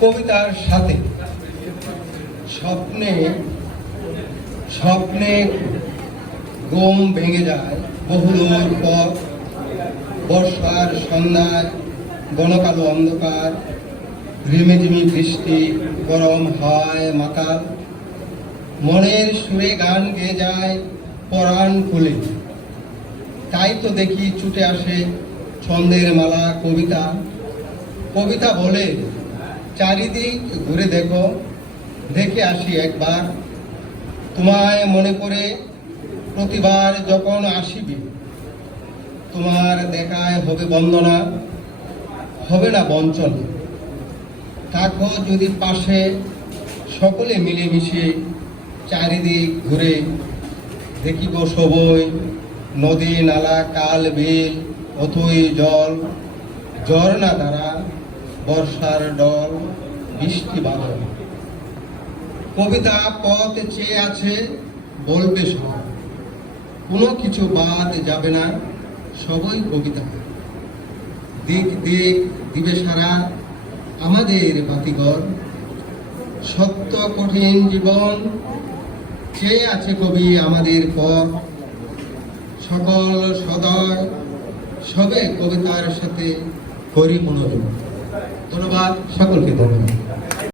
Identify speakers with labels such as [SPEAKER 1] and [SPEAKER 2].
[SPEAKER 1] কবিতার সাথে স্বপ্নে স্বপ্নে গম ভেঙে যায় বহুদূর পথ, বর্ষার সন্ধ্যায় গণকালো অন্ধকার, রিমিঝিমি বৃষ্টি গরম হয় মাথা মনের সুরে গান গেয়ে যায় পরাণ খুলে তাই তো দেখি ছুটে আসে ছন্দের মালা কবিতা। কবিতা বলে চারিদিক ঘুরে দেখো, দেখে আসি একবার। তোমায় মনে করে প্রতিবার যখন আসিবে, তোমার দেখায় হবে বন্দনা, হবে না বঞ্চন। থাকো যদি পাশে সকলে মিলেমিশে চারিদিক ঘুরে, দেখিব সবই নদী, নালা, কাল, বিল অথই জল, ঝর্ণা দ্বারা বর্ষার ডল বৃষ্টি বাদল কবিতা পথ চেয়ে আছে বলবে সব কোনো কিছু বাদ যাবে না সবই কবিতা। দিক দিক দিবে সারা আমাদের বাতিঘর। সত্য কঠিন জীবন চেয়ে আছে কবি আমাদের পর সকল সদয় সবে কবিতার সাথে করি মনোযোগ। ধন্যবাদ, সকলকে ধন্যবাদ।